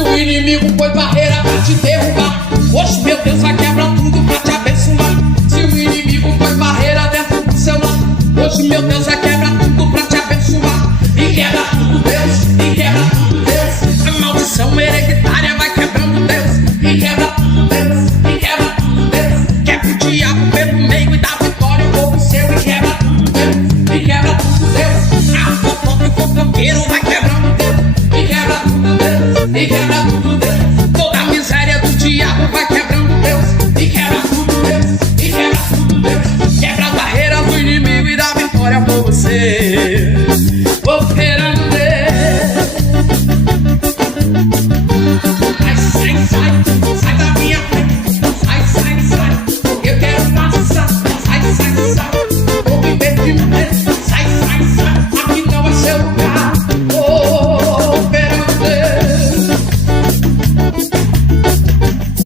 Se o inimigo foi barreira pra te derrubar, hoje meu Deus vai quebrar tudo pra te abençoar. Se o inimigo foi barreira dentro do seu lar, hoje meu Deus vai quebrar tudo pra te abençoar. E quebra tudo Deus, e quebra tudo Deus. A maldição hereditária vai quebrando Deus. E quebra tudo Deus, e quebra tudo Deus. Quebra o diabo pelo meio e dá vitória ao povo seu. E quebra tudo Deus, e quebra tudo Deus. A fofoca e o fofoqueiro vai quebrando Deus. E quebra tudo Deus, e quebra tudo Deus. Toda a miséria do diabo vai quebrando Deus. E quebra tudo Deus, e quebra tudo Deus. Quebra a barreira do inimigo e dá vitória por você. Operando. Sai, sai, sai da minha frente. Sai, sai, sai. Eu quero passar. Sai, sai, sai. Vou viver de medo. Sai, sai, sai. Aqui não é seu lugar. Operando.